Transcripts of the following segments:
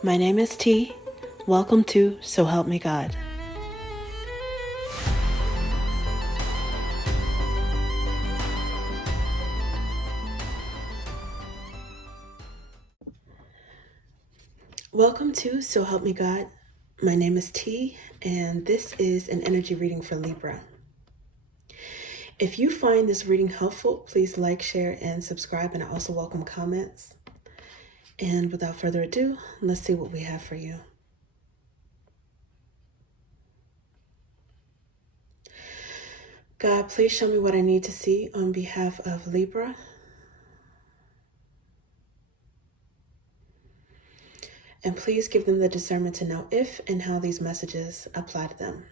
My name is T. Welcome to So Help Me God. Welcome to So Help Me God. My name is T, and this is an energy reading for Libra. If you find this reading helpful, please like, share, and subscribe, and I also welcome comments. And without further ado, let's see what we have for you. God, please show me what I need to see on behalf of Libra. And please give them the discernment to know if and how these messages apply to them.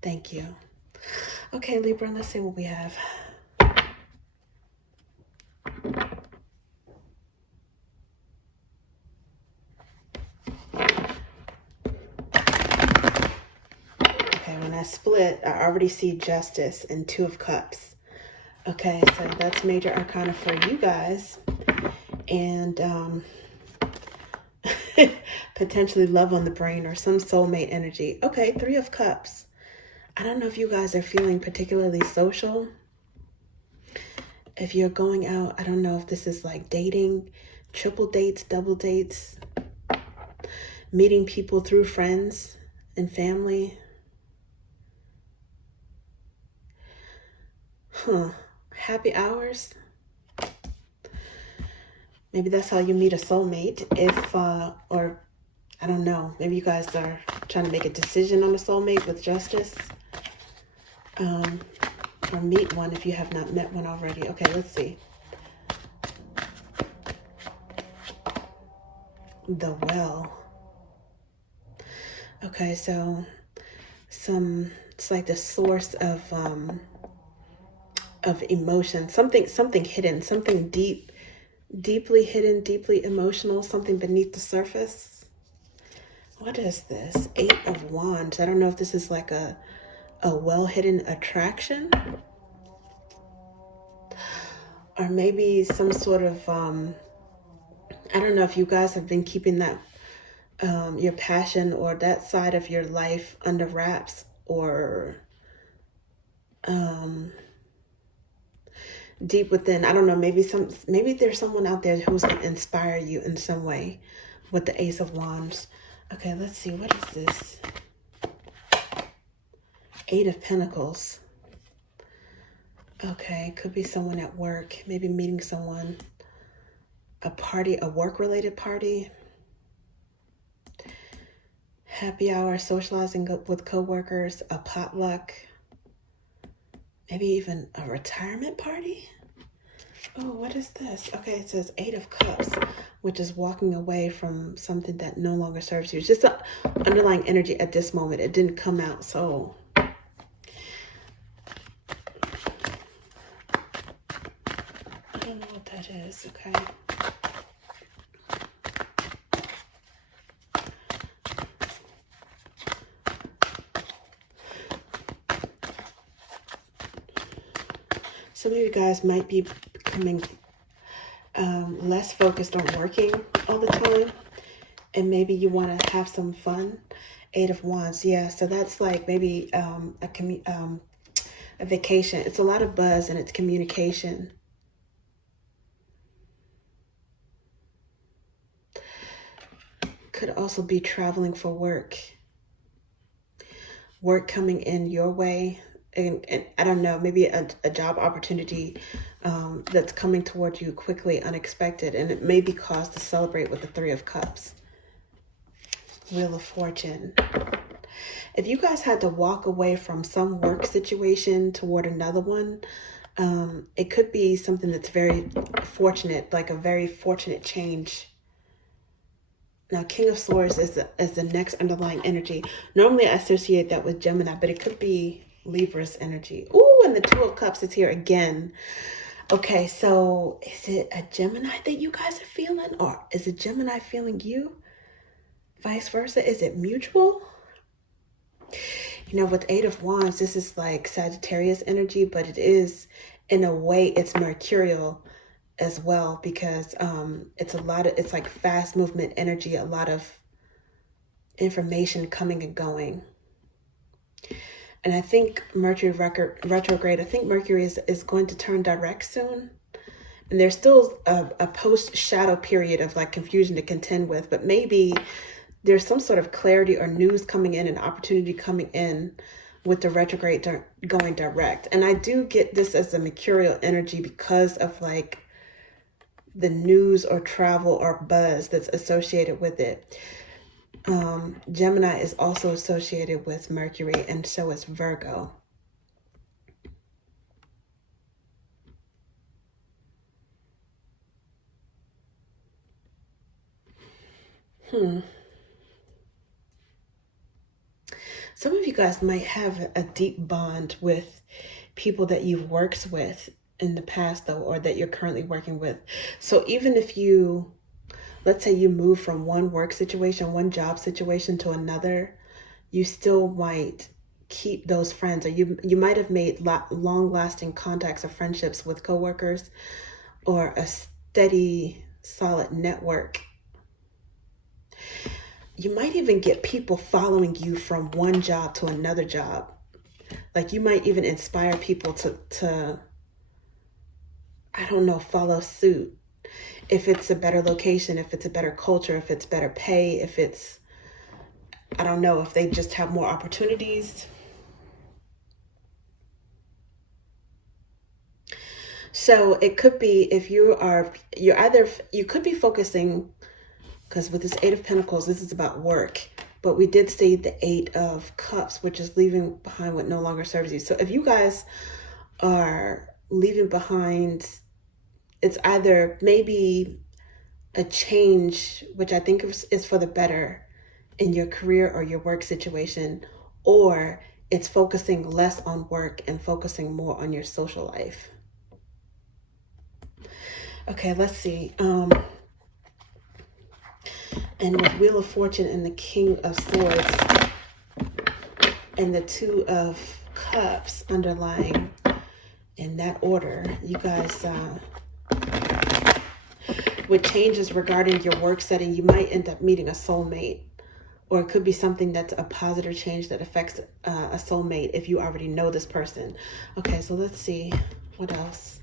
Thank you. Okay, Libra, let's see what we have. Okay, when I split, I already see Justice and Two of Cups. Okay, so that's major arcana for you guys. And potentially love on the brain or some soulmate energy. Okay, Three of Cups. I don't know if you guys are feeling particularly social. If you're going out, I don't know if this is like dating, triple dates, double dates, meeting people through friends and family. Happy hours. Maybe that's how you meet a soulmate. Or I don't know, maybe you guys are trying to make a decision on a soulmate with Justice. Or meet one if you have not met one already. Okay, let's see. The Well. Okay, so it's like the source of emotion, something hidden, something deeply hidden, deeply emotional, something beneath the surface. What is this? Eight of Wands. I don't know if this is like a well-hidden attraction, or maybe some sort of I don't know if you guys have been keeping that your passion or that side of your life under wraps, or deep within. I don't know, maybe there's someone out there who's going to inspire you in some way with the Ace of Wands. Okay, let's see, what is this? Eight of Pentacles. Okay, could be someone at work, maybe meeting someone, a party, a work-related party, happy hour, socializing with coworkers, a potluck, maybe even a retirement party. Oh, what is this? Okay, it says Eight of Cups, which is walking away from something that no longer serves you. It's just an underlying energy at this moment. It didn't come out, so I don't know what that is. Okay. Some of you guys might be becoming less focused on working all the time, and maybe you want to have some fun. Eight of Wands, yeah. So that's like maybe a vacation. It's a lot of buzz and it's communication. Could also be traveling for work. Work coming in your way. And I don't know, maybe a job opportunity that's coming toward you quickly, unexpected, and it may be cause to celebrate with the Three of Cups. Wheel of Fortune. If you guys had to walk away from some work situation toward another one, it could be something that's very fortunate, like a very fortunate change. Now, King of Swords is the next underlying energy. Normally, I associate that with Gemini, but it could be Libra's energy. Ooh, and the Two of Cups is here again. Okay, so is it a Gemini that you guys are feeling, or is it Gemini feeling you? Vice versa? Is it mutual? You know, with Eight of Wands, this is like Sagittarius energy, but it is, in a way, it's mercurial. as well, because it's like fast movement energy, a lot of information coming and going. And I think Mercury retrograde, I think Mercury is going to turn direct soon. And there's still a post shadow period of like confusion to contend with, but maybe there's some sort of clarity or news coming in, an opportunity coming in with the retrograde going direct. And I do get this as a mercurial energy because of like the news or travel or buzz that's associated with it. Gemini is also associated with Mercury, and so is Virgo. Some of you guys might have a deep bond with people that you've worked with in the past, though, or that you're currently working with. So even if you, let's say you move from one work situation, one job situation to another, you still might keep those friends, or you might have made long-lasting contacts or friendships with coworkers, or a steady, solid network. You might even get people following you from one job to another job. Like you might even inspire people to I don't know, follow suit. If it's a better location, if it's a better culture, if it's better pay, if it's, I don't know, if they just have more opportunities. So it could be if you could be focusing, because with this Eight of Pentacles, this is about work. But we did see the Eight of Cups, which is leaving behind what no longer serves you. So if you guys are leaving behind, it's either maybe a change, which I think is for the better in your career or your work situation, or it's focusing less on work and focusing more on your social life. Okay, let's see. And with Wheel of Fortune and the King of Swords and the Two of Cups underlying in that order, you guys, with changes regarding your work setting, you might end up meeting a soulmate, or it could be something that's a positive change that affects a soulmate if you already know this person. Okay, so let's see what else.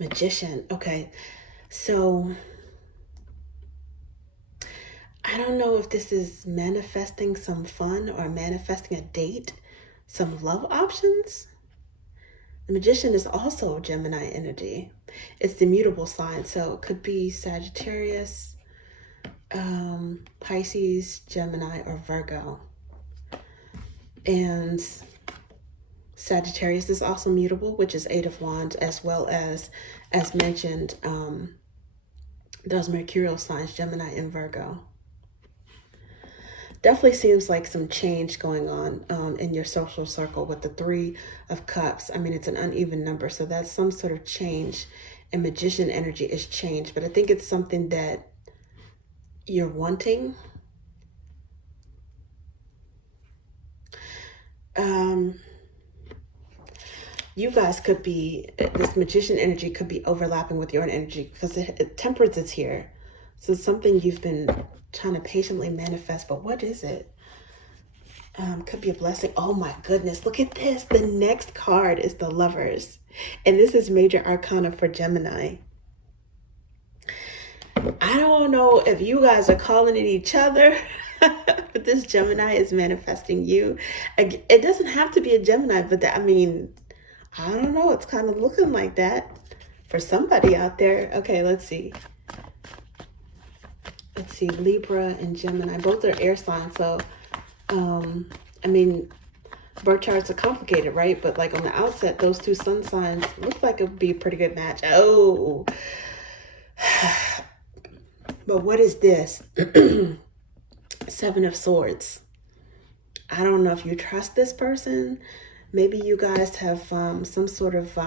Magician. Okay, so I don't know if this is manifesting some fun or manifesting a date, some love options. The Magician is also Gemini energy. It's the mutable sign, so it could be Sagittarius, Pisces, Gemini, or Virgo. And Sagittarius is also mutable, which is Eight of Wands, as well as mentioned, those mercurial signs, Gemini and Virgo. Definitely seems like some change going on in your social circle with the Three of Cups. I mean, it's an uneven number, so that's some sort of change. And Magician energy is change, but I think it's something that you're wanting. You guys could be, this Magician energy could be overlapping with your energy because Temperance is here. So it's something you've been trying to patiently manifest, but what is it? Could be a blessing. Oh my goodness, look at this. The next card is the Lovers. And this is major arcana for Gemini. I don't know if you guys are calling it each other, but this Gemini is manifesting you. It doesn't have to be a Gemini, but I mean, I don't know. It's kind of looking like that for somebody out there. Okay, let's see. Let's see, Libra and Gemini, both are air signs. So, I mean, birth charts are complicated, right? But like on the outset, those two sun signs look like it would be a pretty good match. Oh, but what is this? Seven of Swords. I don't know if you trust this person. Maybe you guys have some sort of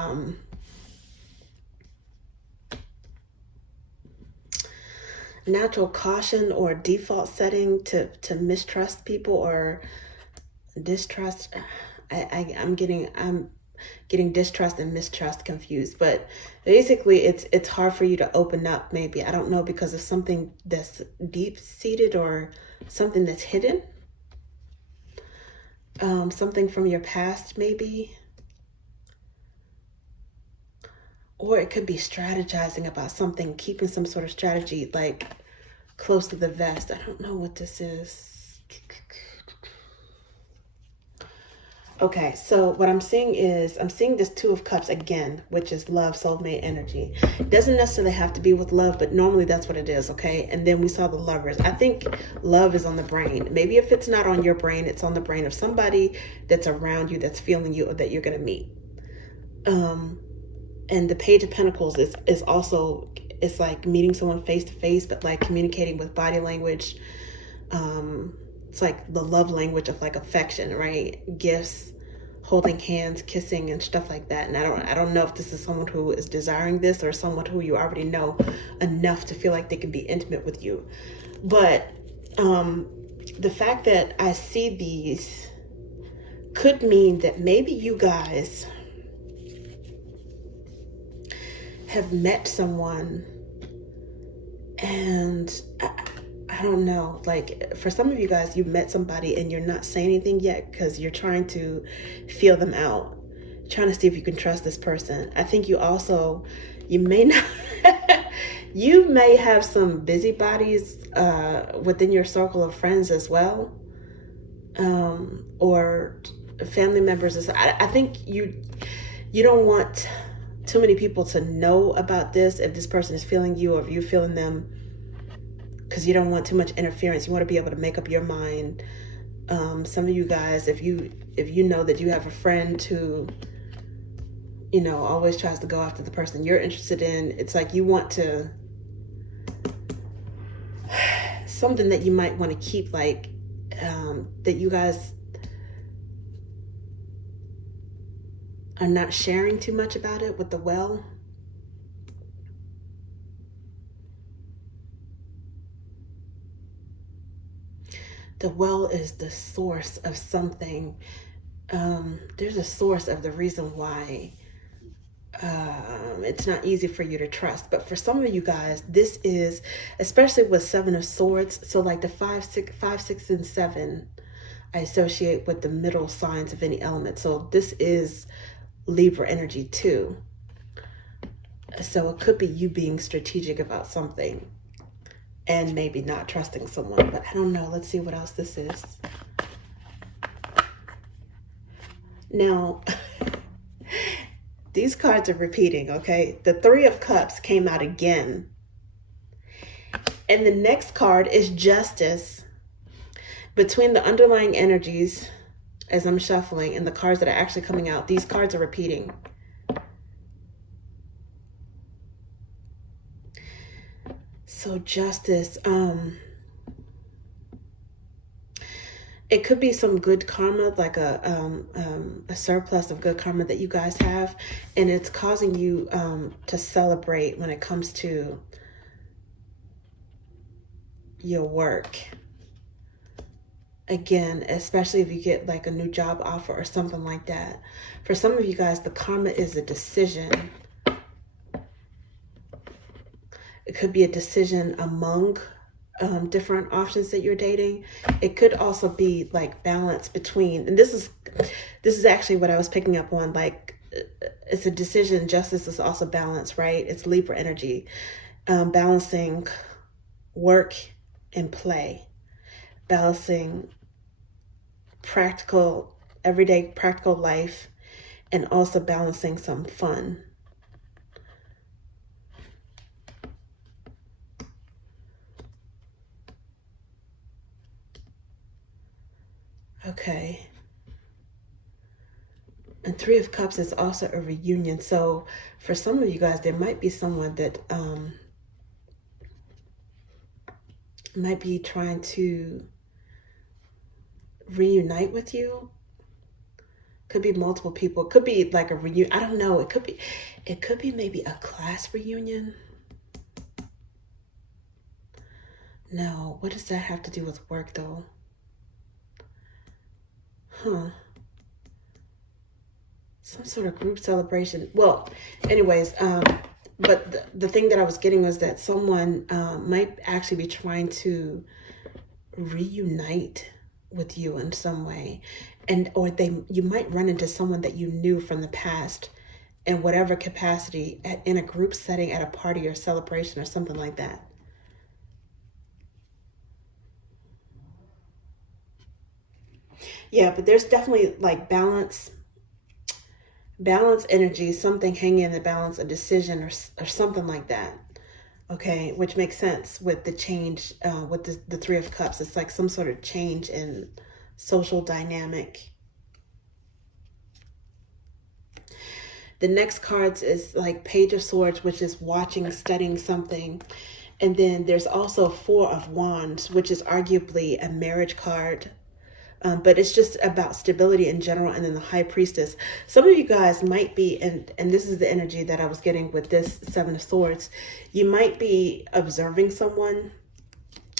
natural caution or default setting to mistrust people or distrust. I'm getting distrust and mistrust confused, but basically it's hard for you to open up. Maybe, I don't know, because of something that's deep seated or something that's hidden, something from your past maybe, or it could be strategizing about something, keeping some sort of strategy like close to the vest. I don't know what this is. Okay, so what I'm seeing is, I'm seeing this Two of Cups again, which is love, soulmate energy. It doesn't necessarily have to be with love, but normally that's what it is, okay? And then we saw the Lovers. I think love is on the brain. Maybe if it's not on your brain, it's on the brain of somebody that's around you, that's feeling you, or that you're going to meet. And the Page of Pentacles is also, it's like meeting someone face to face, but like communicating with body language. It's like the love language of like affection, right? Gifts, holding hands, kissing, and stuff like that. And I don't know if this is someone who is desiring this or someone who you already know enough to feel like they can be intimate with you. But the fact that I see these could mean that maybe you guys have met someone, and I don't know, like for some of you guys, you've met somebody and you're not saying anything yet because you're trying to feel them out, trying to see if you can trust this person. I think you may not, you may have some busybodies within your circle of friends as well, or family members. I think you don't want too many people to know about this, if this person is feeling you or if you're feeling them, because you don't want too much interference. You want to be able to make up your mind. Some of you guys, if you know that you have a friend who, always tries to go after the person you're interested in, it's like you want to, something that you might want to keep, like that you guys are not sharing too much about it with the Well. The Well is the source of something. There's a source of the reason why it's not easy for you to trust. But for some of you guys, this is, especially with Seven of Swords, so like the 5, 6, and 7, I associate with the middle signs of any element. So this is Libra energy too. So it could be you being strategic about something and maybe not trusting someone, but I don't know. Let's see what else this is. Now, these cards are repeating, okay? The Three of Cups came out again. And the next card is Justice. Between the underlying energies, as I'm shuffling, and the cards that are actually coming out, these cards are repeating. So Justice, it could be some good karma, like a surplus of good karma that you guys have, and it's causing you to celebrate when it comes to your work. Again, especially if you get like a new job offer or something like that. For some of you guys, the karma is a decision. It could be a decision among different options that you're dating. It could also be like balance between, and this is actually what I was picking up on, like it's a decision. Justice is also balance, right? It's Libra energy, balancing work and play, balancing practical, everyday practical life, and also balancing some fun. Okay. And Three of Cups is also a reunion. So for some of you guys, there might be someone that might be trying to reunite with you. Could be multiple people. It could be like a reunion. I don't know. It could be maybe a class reunion. No, what does that have to do with work though? Huh. Some sort of group celebration. Well, anyways, but the thing that I was getting was that someone might actually be trying to reunite with you in some way, or you might run into someone that you knew from the past in whatever capacity in a group setting, at a party or celebration or something like that. Yeah, but there's definitely like balance energy, something hanging in the balance, a decision or something like that. Okay, which makes sense with the change, with the Three of Cups. It's like some sort of change in social dynamic. The next cards is like Page of Swords, which is watching, studying something. And then there's also Four of Wands, which is arguably a marriage card. But it's just about stability in general. And then the High Priestess. Some of you guys might be, and this is the energy that I was getting with this Seven of Swords. You might be observing someone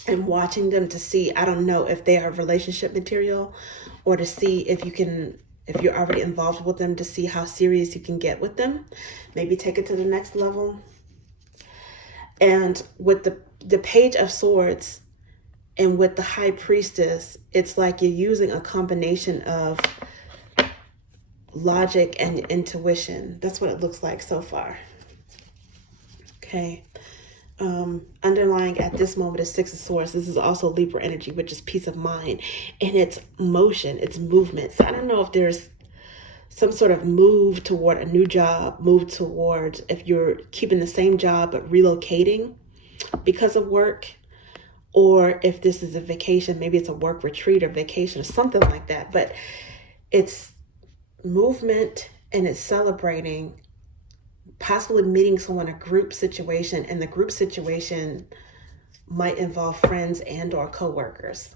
and watching them to see, I don't know if they are relationship material, or to see if you're already involved with them, to see how serious you can get with them. Maybe take it to the next level. And with the Page of Swords and with the High Priestess, it's like you're using a combination of logic and intuition. That's what it looks like so far. Okay. Underlying at this moment is Six of Swords. This is also Libra energy, which is peace of mind. And it's motion, it's movement. So I don't know if there's some sort of move toward a new job, move towards, if you're keeping the same job but relocating because of work, or if this is a vacation, maybe it's a work retreat or vacation or something like that. But it's movement and it's celebrating, possibly meeting someone in a group situation, and the group situation might involve friends and or co-workers.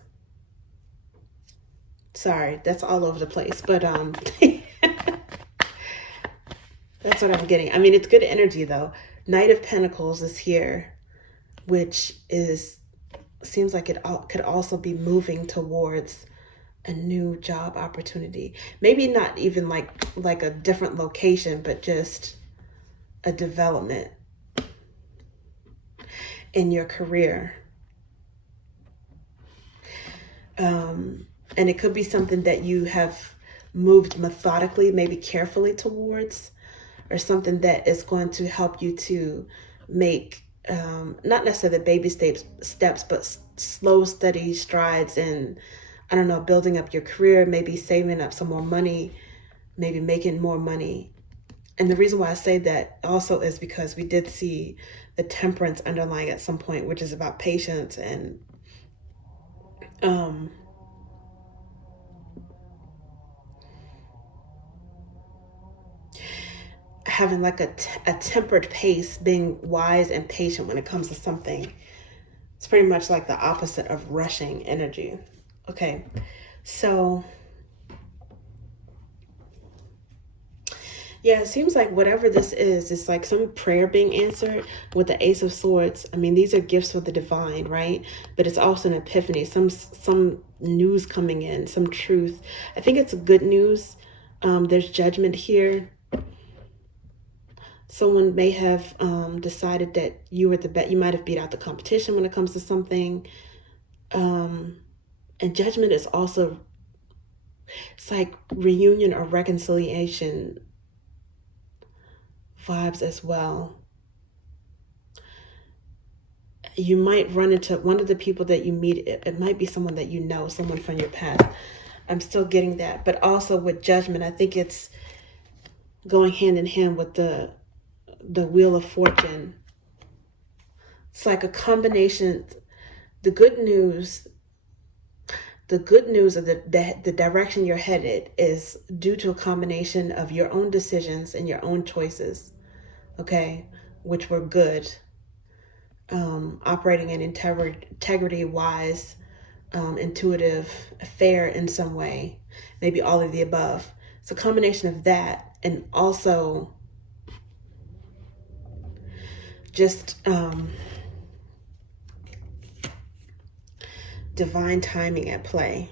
Sorry, that's all over the place, but that's what I'm getting. I mean, it's good energy though. Knight of Pentacles is here, which seems like it could also be moving towards a new job opportunity. Maybe not even like a different location, but just a development in your career. And it could be something that you have moved methodically, maybe carefully towards, or something that is going to help you to make not necessarily baby steps, but slow, steady strides in, I don't know, building up your career, maybe saving up some more money, maybe making more money. And the reason why I say that also is because we did see the Temperance underlying at some point, which is about patience and having like a tempered pace, being wise and patient when it comes to something. It's pretty much like the opposite of rushing energy. Okay, so yeah, it seems like whatever this is, it's like some prayer being answered with the Ace of Swords. I mean, these are gifts from the divine, right? But it's also an epiphany, some news coming in, some truth. I think it's good news. There's judgment here. Someone may have decided that you were the best. You might have beat out the competition when it comes to something. And judgment is also, it's like reunion or reconciliation vibes as well. You might run into one of the people that you meet. It might be someone that you know, someone from your past. I'm still getting that. But also with judgment, I think it's going hand in hand with the Wheel of Fortune. It's like a combination. The good news of the direction you're headed is due to a combination of your own decisions and your own choices, okay, which were good, operating in integrity, wise, intuitive, fair in some way, maybe all of the above. It's a combination of that, and also just divine timing at play.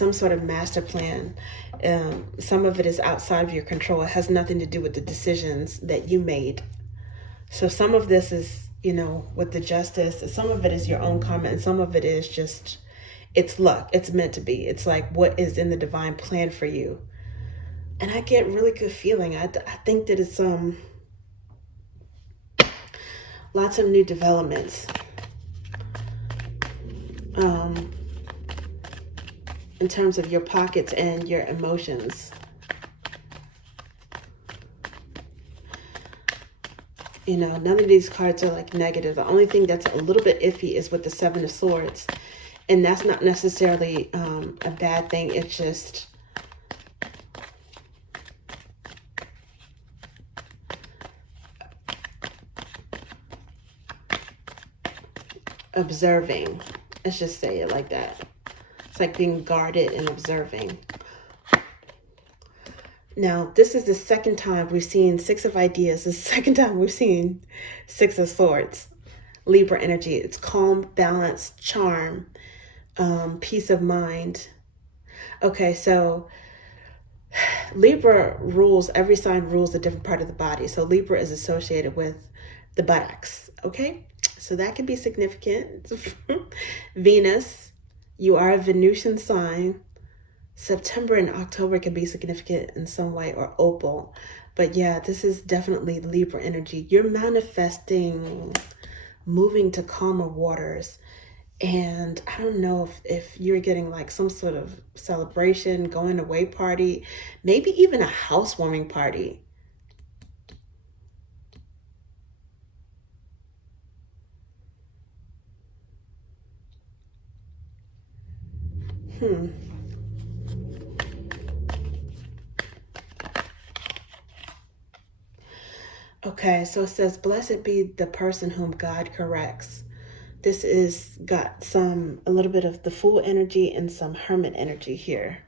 some sort of master plan. Some of it is outside of your control. It has nothing to do with the decisions that you made. So some of this is, with the justice, some of it is your own karma, and some of it is just, it's luck. It's meant to be. It's like what is in the divine plan for you. And I get really good feeling. I think that it's lots of new developments. In terms of your pockets and your emotions. None of these cards are like negative. The only thing that's a little bit iffy is with the Seven of Swords. And that's not necessarily a bad thing. It's just observing. Let's just say it like that. It's like being guarded and observing. Now, this is the second time we've seen Six of Ideas. The second time we've seen Six of Swords. Libra energy. It's calm, balance, charm, peace of mind. Okay, so Libra rules, every sign rules a different part of the body. So Libra is associated with the buttocks. Okay, so that can be significant. Venus, you are a Venusian sign. September and October can be significant in some way, or opal. But yeah, this is definitely Libra energy. You're manifesting moving to calmer waters. And I don't know if you're getting like some sort of celebration, going away party, maybe even a housewarming party. Okay, so it says, blessed be the person whom God corrects. This is got a little bit of the Fool energy and some Hermit energy here.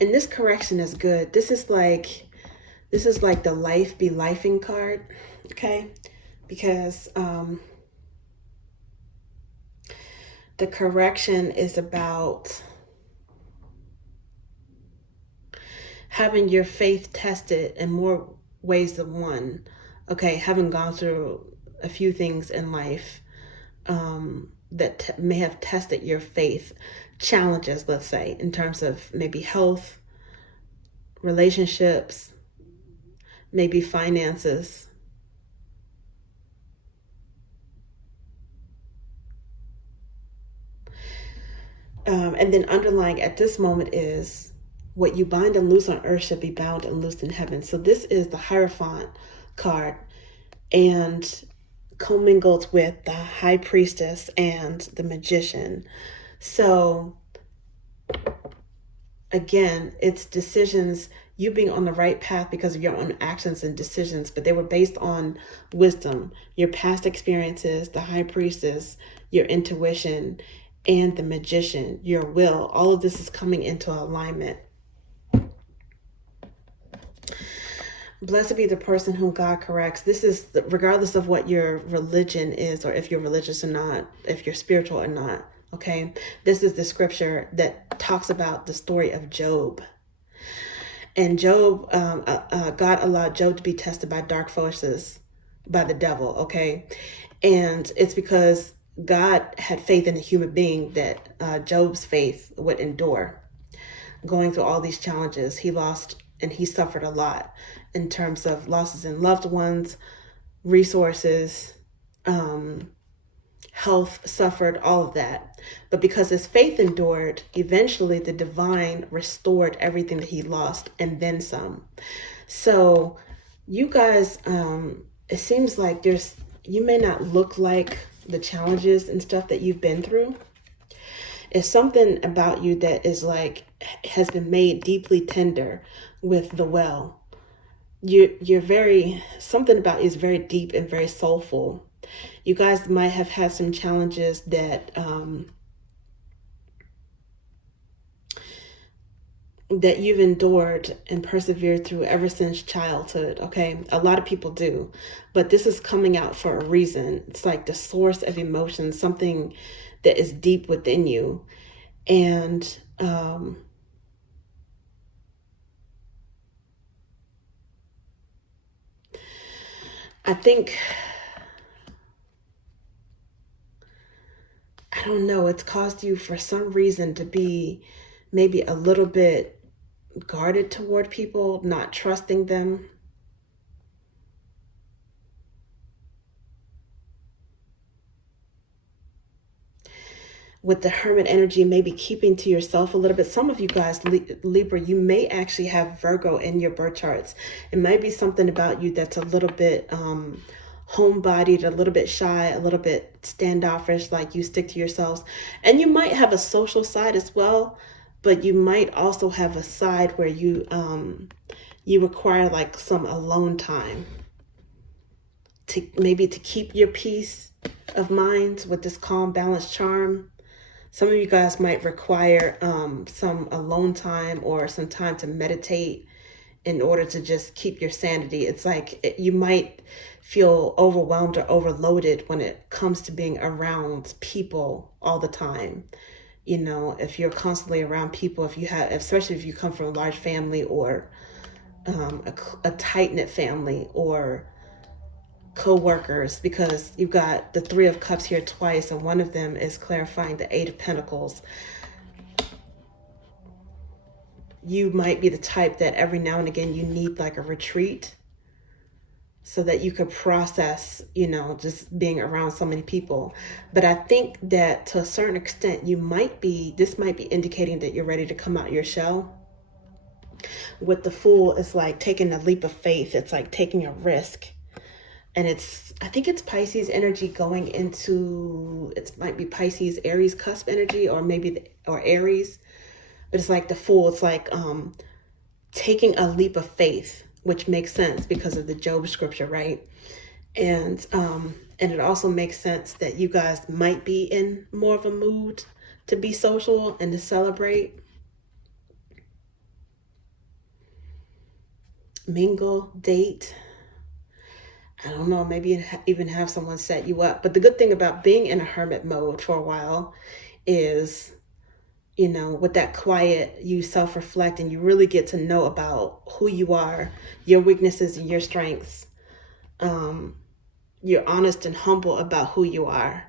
And this correction is good. This is like the life be lifing card, okay? Because the correction is about having your faith tested in more ways than one. Okay, having gone through a few things in life that may have tested your faith, challenges, let's say, in terms of maybe health, relationships, maybe finances. And then underlying at this moment is, what you bind and loose on earth should be bound and loosed in heaven. So this is the Hierophant card, and commingled with the High Priestess and the Magician. So again, it's decisions, you being on the right path because of your own actions and decisions, but they were based on wisdom, your past experiences, the High Priestess, your intuition, and the Magician, your will. All of this is coming into alignment. Blessed be the person whom God corrects. This is regardless of what your religion is, or if you're religious or not, if you're spiritual or not. Okay, this is the scripture that talks about the story of Job. And Job, God allowed Job to be tested by dark forces, by the devil. Okay, and it's because God had faith in a human being that Job's faith would endure. Going through all these challenges, he lost and he suffered a lot in terms of losses in loved ones, resources, health suffered, all of that. But because his faith endured, eventually the divine restored everything that he lost and then some. So you guys, it seems like you may not look like the challenges and stuff that you've been through. It's something about you that is like, has been made deeply tender with the well. You're very, something about you is very deep and very soulful. You guys might have had some challenges that that you've endured and persevered through ever since childhood. Okay, a lot of people do, but this is coming out for a reason. It's like the source of emotion, something that is deep within you. And I think, I don't know, it's caused you for some reason to be maybe a little bit guarded toward people, not trusting them. With the hermit energy, maybe keeping to yourself a little bit. Some of you guys, Libra, you may actually have Virgo in your birth charts. It might be something about you that's a little bit homebodied, a little bit shy, a little bit standoffish, like you stick to yourselves. And you might have a social side as well, but you might also have a side where you require like some alone time to maybe to keep your peace of mind with this calm, balanced charm. Some of you guys might require some alone time or some time to meditate in order to just keep your sanity. It's like you might feel overwhelmed or overloaded when it comes to being around people all the time. You know, if you're constantly around people, if you have, especially if you come from a large family or a tight-knit family or co-workers, because you've got the Three of Cups here twice, and one of them is clarifying the Eight of Pentacles. You might be the type that every now and again you need like a retreat so that you could process, you know, just being around so many people. But I think that to a certain extent, this might be indicating that you're ready to come out your shell. With the Fool, it's like taking a leap of faith. It's like taking a risk. And I think it's Pisces energy going into, it might be Pisces, Aries cusp energy, or maybe, or Aries. But it's like the Fool. It's like taking a leap of faith, which makes sense because of the Job scripture, right? And it also makes sense that you guys might be in more of a mood to be social and to celebrate. Mingle, date. I don't know, maybe even have someone set you up. But the good thing about being in a hermit mode for a while is, you know, with that quiet, you self-reflect and you really get to know about who you are, your weaknesses and your strengths. You're honest and humble about who you are.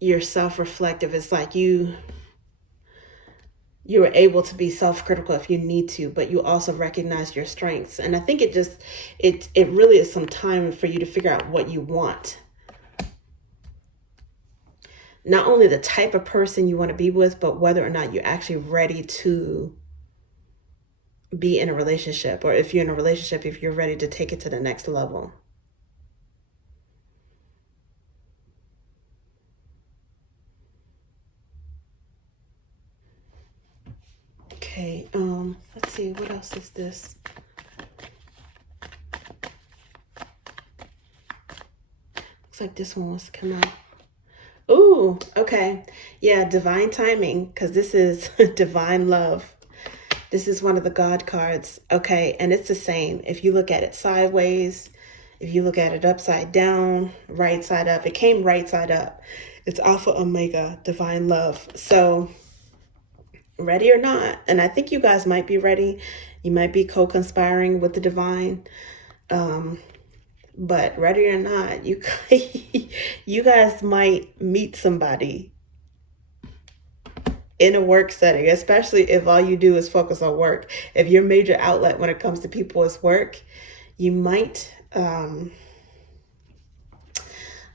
You're self-reflective. It's like you're able to be self-critical if you need to, but you also recognize your strengths. And I think it really is some time for you to figure out what you want. Not only the type of person you want to be with, but whether or not you're actually ready to be in a relationship, or if you're in a relationship, if you're ready to take it to the next level. Okay, let's see, what else is this? Looks like this one wants to come out. Ooh, okay. Yeah, divine timing, because this is divine love. This is one of the God cards. Okay, and it's the same. If you look at it sideways, if you look at it upside down, right side up, it came right side up. It's Alpha Omega, divine love. So ready or not, and I think you guys might be ready. You might be co-conspiring with the divine. But ready or not, you guys might meet somebody in a work setting, especially if all you do is focus on work. If your major outlet when it comes to people is work, you might, I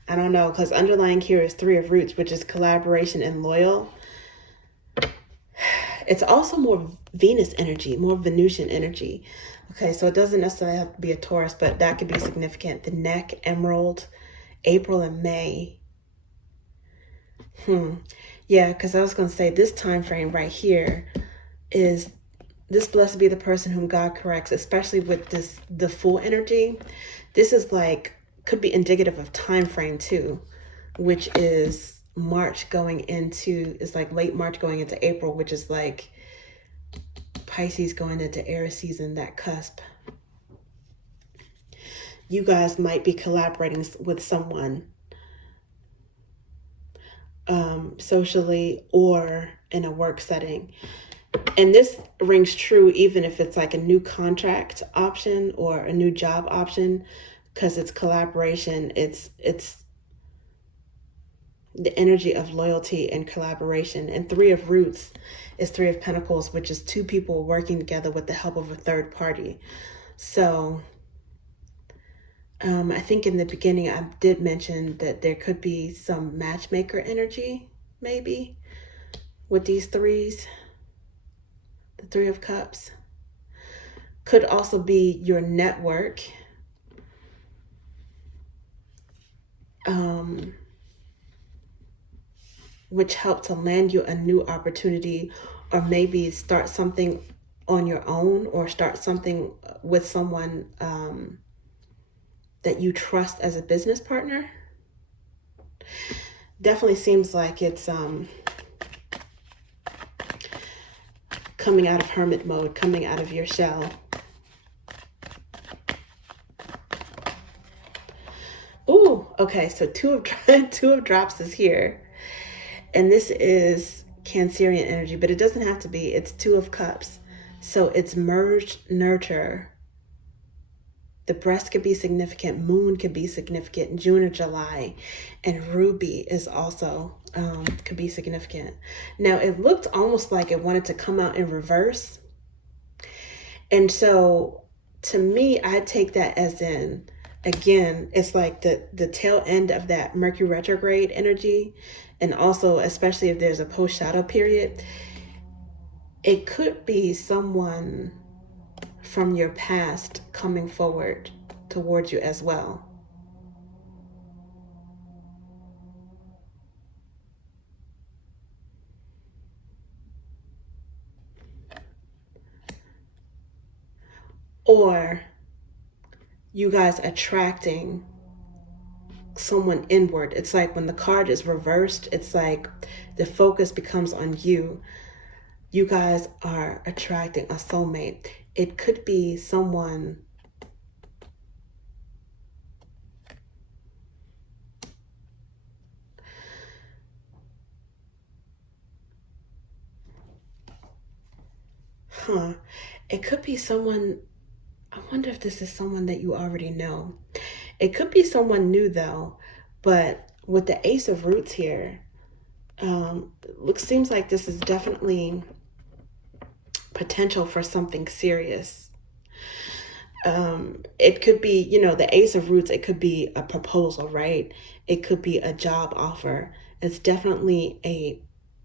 don't know, because underlying here is Three of Roots, which is collaboration and loyal. It's also more Venus energy, more Venusian energy. Okay, so it doesn't necessarily have to be a Taurus, but that could be significant. The neck, emerald, April and May. Yeah, because I was going to say this time frame right here is this blessed be the person whom God corrects, especially with the Fool energy. This is like, could be indicative of time frame too, which is March going into, it's like late March going into April, which is like Pisces going into Aries season, that cusp. You guys might be collaborating with someone socially or in a work setting. And this rings true even if it's like a new contract option or a new job option, because it's collaboration. It's the energy of loyalty and collaboration. And Three of Roots is Three of Pentacles, which is two people working together with the help of a third party. So I think in the beginning I did mention that there could be some matchmaker energy, maybe, with these threes. The Three of Cups could also be your network. Which helped to land you a new opportunity, or maybe start something on your own, or start something with someone that you trust as a business partner. Definitely seems like it's coming out of hermit mode, coming out of your shell. Ooh, okay, so two of drops is here. And this is Cancerian energy, but it doesn't have to be. It's Two of Cups. So it's merged nurture. The breast could be significant. Moon could be significant. June or July. And Ruby is also could be significant. Now, it looked almost like it wanted to come out in reverse. And so to me, I take that as in, again, it's like the tail end of that Mercury retrograde energy. And also, especially if there's a post-shadow period, it could be someone from your past coming forward towards you as well. Or you guys attracting someone inward. It's like when the card is reversed, it's like the focus becomes on you. You guys are attracting a soulmate. It could be someone it could be someone, I wonder if this is someone that you already know. It could be someone new though, but with the Ace of Roots here, seems like this is definitely potential for something serious. It could be, the Ace of Roots, it could be a proposal, right? It could be a job offer. It's definitely a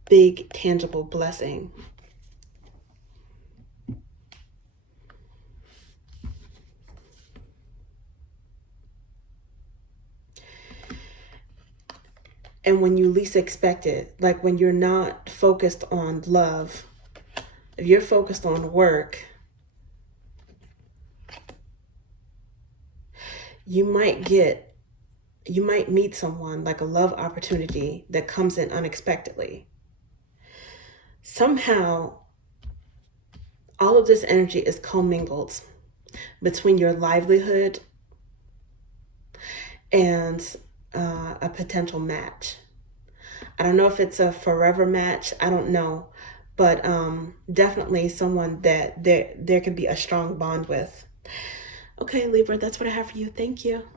big, tangible blessing. And when you least expect it, like when you're not focused on love, if you're focused on work, you might meet someone, like a love opportunity that comes in unexpectedly. Somehow, all of this energy is commingled between your livelihood and a potential match. I don't know if it's a forever match. I don't know. But definitely someone that there could be a strong bond with. Okay, Libra, that's what I have for you. Thank you.